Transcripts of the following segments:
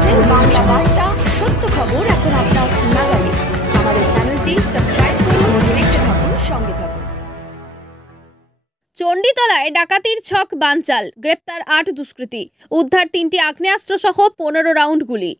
দেখছেন বাংলা বার্তা, সত্য খবর এখন আপনার নাগালে। আমাদের চ্যানেলটি সাবস্ক্রাইব করুন, দেখতে থাকুন, সঙ্গে থাকুন। চণ্ডীতলায় ডাকাতির ছক বানচাল, গ্রেপ্তার ৮ দুষ্কৃতী, উদ্ধার ৩টি আগ্নেয়াস্ত্র সহ ১৫ রাউন্ড গুলি।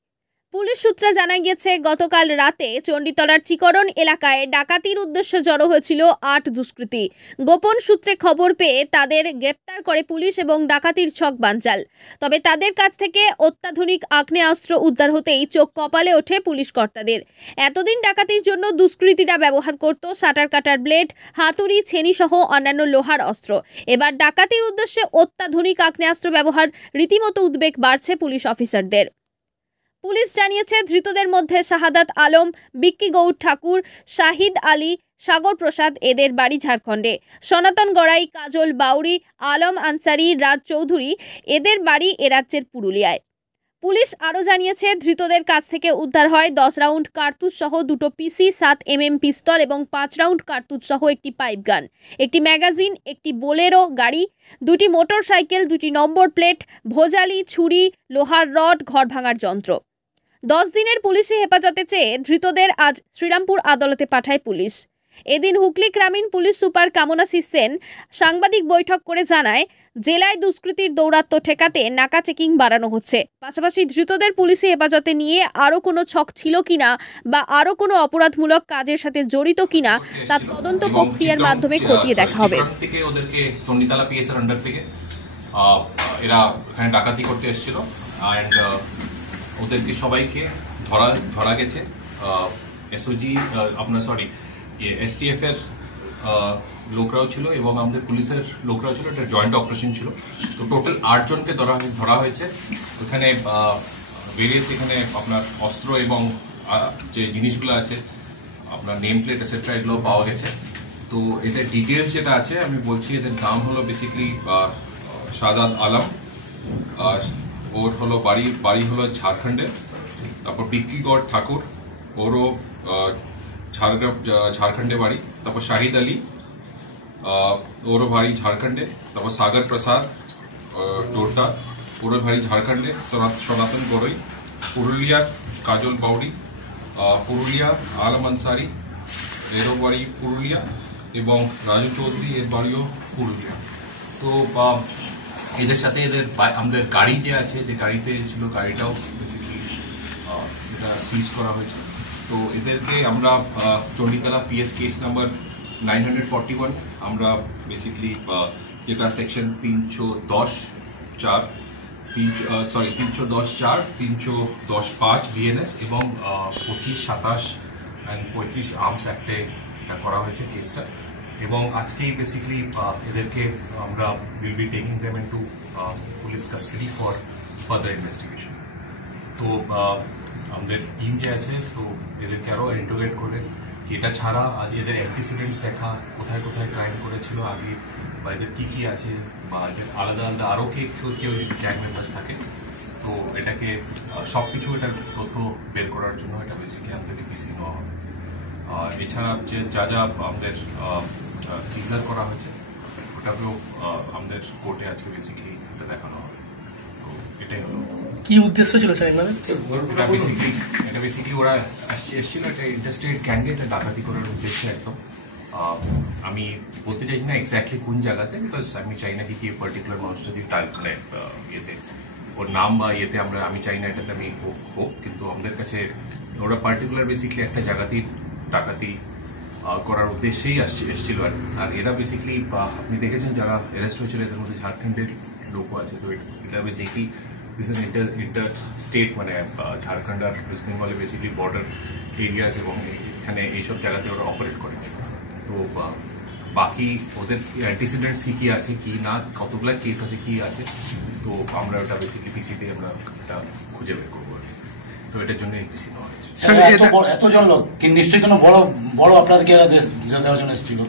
পুলিশ সূত্রে জানা গিয়েছে, গতকাল রাতে চণ্ডীতলার চিকরণ এলাকায় ডাকাতির উদ্দেশ্যে জড়ো হয়েছিল ৮ দুষ্কৃতী। গোপন সূত্রে খবর পেয়ে তাদের গ্রেপ্তার করে পুলিশ এবং ডাকাতির ছক বানচাল। তবে তাদের কাছ থেকে অত্যাধুনিক আগ্নেয়াস্ত্র উদ্ধার হতেই চোখ কপালে ওঠে পুলিশ কর্তাদের। এতদিন ডাকাতির জন্য দুষ্কৃতীরা ব্যবহার করত শাটার কাটার ব্লেড, হাতুড়ি, ছেনি সহ অন্যান্য লোহার অস্ত্র। এবার ডাকাতির উদ্দেশ্যে অত্যাধুনিক আগ্নেয়াস্ত্র ব্যবহার রীতিমতো উদ্বেগ বাড়ছে পুলিশ অফিসারদের। পুলিশ জানিয়েছে, ধৃতদের মধ্যে শাহাদাত আলম, বিক্কি গৌর ঠাকুর, শাহিদ আলী, সাগর প্রসাদ এদের বাড়ি ঝাড়খণ্ডে, সনাতন গড়াই, কাজল বাউরি, আলম আনসারি, রাজ চৌধুরী এদের বাড়ি এ রাজ্যের পুরুলিয়ায়। পুলিশ আরও জানিয়েছে, ধৃতদের কাছ থেকে উদ্ধার হয় 10 রাউন্ড কার্তুজ সহ 2টো পিসি, 7 mm পিস্তল এবং 5 রাউন্ড কার্তুজ সহ একটি পাইপ গান, একটি ম্যাগাজিন, একটি বোলেরো গাড়ি, 2টি মোটর সাইকেল, 2টি নম্বর প্লেট, ভোজালি, ছুরি, লোহার রড, ঘর ভাঙার যন্ত্র। 10 দিনের পুলিশি হেফাজতে চেয়ে ধৃতদের আজ শ্রীরামপুর আদালতে পাঠায় পুলিশ। এদিন হুগলি গ্রামীণ পুলিশ সুপার কামনাশী সেন সাংবাদিক বৈঠক করে জানায়, জেলায় দুষ্কৃতীর দৌরাত্ম্য ঠেকাতে নাকা চেকিং বাড়ানো হচ্ছে। পাশাপাশি ধৃতদের পুলিশি হেফাজতে নিয়ে আরও কোনো ছক ছিল কিনা বা আরও কোনো অপরাধমূলক কাজের সাথে জড়িত কিনা তা তদন্ত প্রক্রিয়ার মাধ্যমে খতিয়ে দেখা হবে। ওদেরকে চণ্ডীতলা পিএস এর আন্ডার থেকে এরা এখানে ডাকাতি করতে এসেছিল এন্ড ওদেরকে সবাইকে ধরা গেছে। এসওজি আপনার এসটিএফ এর লোকরাও ছিল এবং আমাদের পুলিশের লোকরাও ছিল। এটা জয়েন্ট অপারেশন ছিল। তো টোটাল 8 জনকে ধরা হয়েছে। ওখানে ভেরিয়াস এখানে আপনার অস্ত্র এবং যে জিনিসগুলো আছে আপনার নেম প্লেট এটসেট্রা এগুলো পাওয়া গেছে। তো এদের ডিটেলস যেটা আছে আমি বলছি, এদের নাম হলো বেসিক্যালি শাহাদাত আলম, ওর হলো বাড়ি হলো ঝাড়খণ্ডে। তারপর বিক্কি গড় ঠাকুর, ওরও ঝাড়খণ্ডে বাড়ি। তারপর শাহিদ আলী, ওরও বাড়ি ঝাড়খণ্ডে। তারপর সাগর প্রসাদ টোটা, ওরও বাড়ি ঝাড়খণ্ডে। সনাতন গড়াই পুরুলিয়ার, কাজল বাউরি পুরুলিয়া, আলম আনসারি এরও বাড়ি পুরুলিয়া এবং রাজু চৌধুরী এর বাড়িও পুরুলিয়া। তো এদের সাথে আমাদের গাড়ি যে আছে, যে গাড়িতে ছিল, গাড়িটাও বেসিক্যালি এটা সিজ করা হয়েছে। তো এদেরকে আমরা চণ্ডীতলা পিএস কেস নাম্বার 941 আমরা বেসিক্যালি যেটা সেকশন 310(4), 310(4), 310(5) বিএনএস এবং 25, 27 and 35 আর্মস অ্যাক্টে এটা করা হয়েছে কেসটা। এবং আজকেই বেসিক্যালি এদেরকে আমরা will be taking them into police custody for further investigation. তো আমাদের টিম যে আছে, তো এদেরকে আরও ইন্টারোগেট করে এটা ছাড়া আজ এদের অ্যান্টিসিডেন্টস দেখা, কোথায় কোথায় ক্রাইম করেছিল আগে, বা এদের কী আছে, বা এদের আলাদা আলাদা আরও কেউ গ্যাং মেম্বার্স থাকে। তো এটাকে সব কিছু এটা তথ্য বের করার জন্য এটা বেসিক্যালি আমাদেরকে পিসি নেওয়া হবে। এছাড়া যে যা আমাদের সিজার করা হয়েছে ওটাকেও আমাদের কোর্টে আজকে বেসিক্যালি এটা দেখানো হবে। তো এটাই হলো। কি উদ্দেশ্য ছিল স্যার? এটা বেসিক্যালি ওরা এসেছিল একটা ইন্টারস্টেট গ্যাংয়ে এটা ডাকাতি করার উদ্দেশ্যে একদম। আমি বলতে চাইছি না এক্স্যাক্টলি কোন জায়গাতে, বিকজ আমি চাই না কি পার্টিকুলার মানুষটা যদি মানে ইয়েতে ওর নাম বা ইয়েতে আমি চাই না এটাতে আমি হোক, কিন্তু আমাদের কাছে ওরা পার্টিকুলার বেসিক্যালি একটা জায়গাতেই ডাকাতি করার উদ্দেশ্যেই এসেছিল। আর এরা বেসিক্যালি আপনি দেখেছেন যারা অ্যারেস্ট হয়েছিল এদের মধ্যে ঝাড়খণ্ডের লোকও আছে। তো এটা বেসিক্যালি ইন্টার স্টেট, মানে ঝাড়খণ্ড আর ওয়েস্ট বেঙ্গলে বেসিক্যালি বর্ডার এরিয়াস এবং এখানে এইসব জায়গাতে ওরা অপারেট করে। তো বাকি ওদের অ্যান্টিসিডেন্টস কি আছে, কি না, কতগুলো কেস আছে, কি আছে, তো আমরা ওটা বেসিক্যালি পিসিতে আমরা এটা খুঁজে বের করবো। তো এটার জন্য পিসি নেওয়া হয়েছে। এতজন লোক নিশ্চয়ই কোনো বড় আপনাদেরকে দেওয়ার জন্য এসেছিল?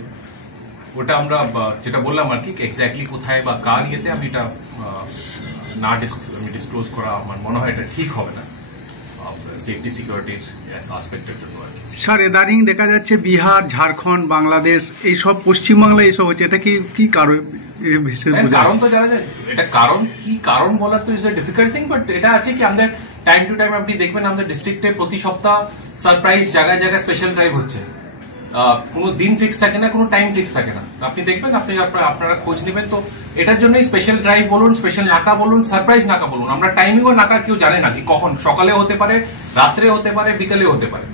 ওটা আমরা যেটা বললাম আর কি, এক্স্যাক্টলি কোথায় বা কার ইয়েতে আমি এটা না ডিসক্লোজ করা আমার মনে হয় এটা ঠিক হবে না। সেফটি সিকিউরিটির আসপেক্টের জন্য আর কি। স্যার ইদানিং দেখা যাচ্ছে বিহার, ঝাড়খণ্ড, বাংলাদেশ এইসব পশ্চিমবাংলায় এইসব হচ্ছে, এটা কি কারণ? কারণ তো জানা যায়, এটা কারণ কি, কারণ বলার তো is a difficult thing, but এটা আছে কি আমাদের টাইম টু টাইম আপনি দেখবেন আমাদের ডিস্ট্রিক্টে প্রতি সপ্তাহ সারপ্রাইজ জায়গায় জায়গায় স্পেশাল ড্রাইভ হচ্ছে। কোনো দিন ফিক্স থাকে না, কোনো টাইম ফিক্স থাকে না, আপনি দেখবেন, আপনারা খোঁজ নেবেন। তো এটার জন্যই স্পেশাল ড্রাইভ বলুন, স্পেশাল নাকা বলুন, সারপ্রাইজ নাকা বলুন, আমরা টাইমিংও নাকা কেউ জানে না কি কখন, সকালে হতে পারে, রাত্রে হতে পারে, বিকেলে হতে পারে।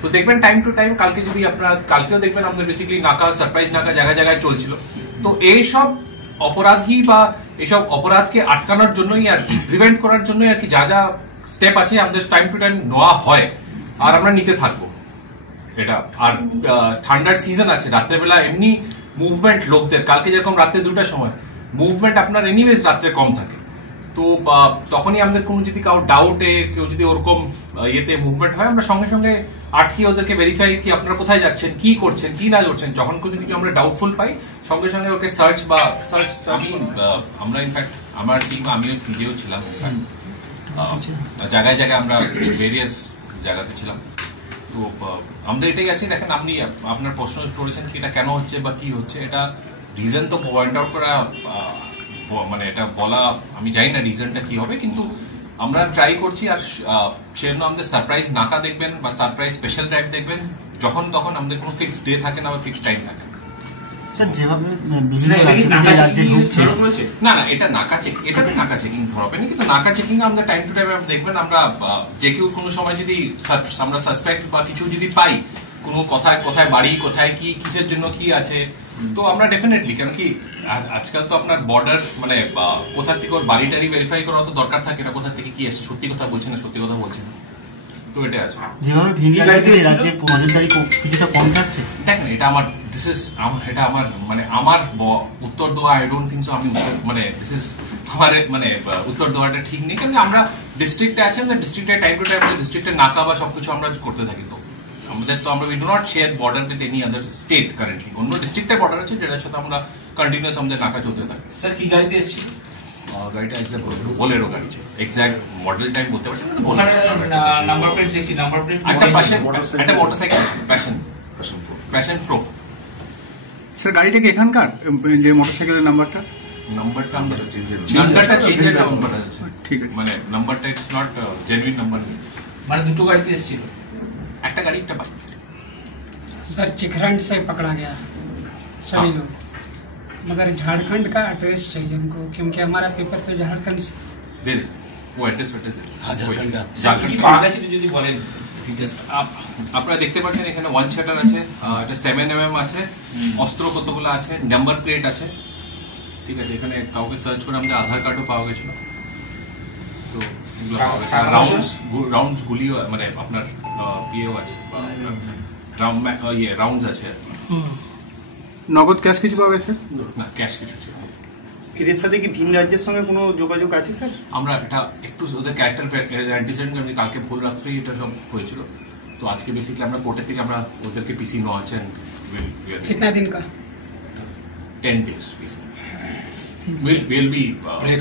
তো দেখবেন টাইম টু টাইম, কালকে যদি আপনারা কালকেও দেখবেন আমাদের বেসিক্যালি নাকা, সারপ্রাইজ নাকা জায়গায় জায়গায় চলছিল। তো এইসব অপরাধী বা এইসব অপরাধকে আটকানোর জন্যই আর কি, প্রিভেন্ট করার জন্যই আর কি যা যা স্টেপ আছে আমাদের টাইম টু টাইম নেওয়া হয়, আর আমরা নিতে থাকবো এটা। আর ঠান্ডার সিজন আছে, রাত্রেবেলা এমনি মুভমেন্ট লোকদের, কালকে যেরকম রাত্রে 2টার সময় মুভমেন্ট আপনার এনিওয়েজ রাত্রে কম থাকে। তো তখনই আমাদের কোনো যদি কারো ডাউটে কেউ যদি ওরকম ইয়েতে মুভমেন্ট হয়, আমরা সঙ্গে সঙ্গে আটকে ওদেরকে ভেরিফাই কি আপনারা কোথায় যাচ্ছেন, কি করছেন, কি না করছেন। যখন যদি কিছু আমরা ডাউটফুল পাই, সঙ্গে সঙ্গে ওকে সার্চ আমরা ইনফ্যাক্ট আমার টিম, আমিও নিজেও ছিলাম জায়গায় জায়গায়, আমরা ভেরিয়াস জায়গাতে ছিলাম। তো আমাদের এটাই আছে, দেখেন আপনি আপনার প্রশ্ন করেছেন কি এটা কেন হচ্ছে বা কি হচ্ছে, এটা রিজন তো পয়েন্ট আউট করা মানে এটা বলা আমি জানি না রিজনটা কি হবে, কিন্তু আমরা ট্রাই করছি। আর সেজন্য আমাদের সারপ্রাইজ নাকা দেখবেন বা সারপ্রাইজ স্পেশাল ড্রাইভ দেখবেন, যখন তখন আমাদের কোনো ফিক্সড ডে থাকে না বা ফিক্সড টাইম থাকে না। এটা নাকা চেক, এটাতে নাকা চেকিং ধরবে না, কিন্তু নাকা চেকিং আমাদের টাইম টু টাইম দেখবেন আমরা যে কেউ কোনো সময় যদি আমরা সাসপেক্ট বা কিছু যদি পাই, কোনো কোথায় বাড়ি, কোথায় কি, কিসের জন্য কি আছে, তো আমরা ডেফিনেটলি, কেন কি আজকাল তো আপনার বর্ডার মানে কোথার থেকে ওর বাড়িটারি ভেরিফাই করা তো দরকার থাকে না, কোথা থেকে কি আসছে, সত্যি কথা বলছে না, সত্যি কথা বলছে না। তো এটা আছে দেখেন, এটা আমার এটা আমার মানে আমার উত্তর দেওয়া, আই ডোন্ট থিঙ্ক সো আমি মানে দিস ইজ আমার মানে উত্তর দেওয়াটা ঠিক নেই, কারণ আমরা ডিস্ট্রিক্টে আছি, আমরা ডিস্ট্রিক্টে টাইম টু টাইম ডিস্ট্রিক্টের নাকা বা সবকিছু আমরা করতে থাকি। তো আমাদের তো আমরা we do not share border with any other state currently, অন্য ডিস্ট্রিক্টের বর্ডার আছে যেটার সাথে আমরা কন্টিনিউয়াস আমাদের নাকা চলতে থাকি। স্যার কি গাড়িতে এসেছিল? গাড়িটা এক্সাক্ট বোলেরো গাড়ি ছিল, এক্সাক্ট মডেল টাইম বলতে পারছেন না, নাম্বার প্লেট দেখছি, নাম্বার প্লেট আচ্ছা একটা মোটরসাইকেল প্যাশন প্রো। স্যার গাড়িটাকে এখানকার যে মোটরসাইকেলের নাম্বারটা আমরা চেঞ্জের নাম্বার আছে, ঠিক আছে, মানে নাম্বারটা ইটস নট জেনুইন নাম্বার, মানে দুটো গাড়িতে এসেছিল, একটা গাড়ি একটা বাইক। सर चिखरंड से पकड़ा गया सभी लोग, मगर झारखंड का एड्रेस चाहिए हमको, क्योंकि हमारा पेपर तो झारखंड से। दे दे वो एड्रेस যদি বলেন আপনারা দেখতে পাচ্ছেন এখানে 1 শাটার আছে, এটা 7mm আছে, অস্ত্র কতগুলো আছে, নাম্বার প্লেট আছে, ঠিক আছে। এখানে কাউকে সার্চ করে আমাদের আধার কার্ডও পাওয়া গেছিল, তো এগুলো পাওয়া গেছে। রাউন্ডস গুলিও মানে আপনার ইয়েও আছে, রাউন্ডস আছে। নগদ ক্যাশ কিছু পাওয়া গেছে না, ক্যাশ কিছু ছিল। এদের সাথে কি ভিন রাজ্যের সঙ্গে কোনো যোগাযোগ আছে স্যার? আমরা এটা একটু ওদের ক্যারেক্টার অ্যান্টিসিডেন্ট, আমি কালকে ভোর রাত্রেই এটা সব হয়েছিল। তো আজকে বেসিক্যালি আমরা কোর্টের থেকে আমরা ওদেরকে পিসি নেওয়া আছেন। कितना दिन का? 10 days will be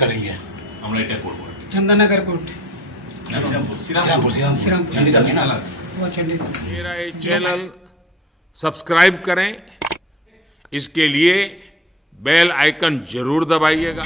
करेंगे আমরা এটা করবো। चंदनगर कोर्ट, श्रीरामपुर चंडीगढ़ में ना, वो चंडीगढ़। मेरा ये चैनल सब्सक्राइब करें, इसके लिए बेल आइकन जरूर दबाइएगा।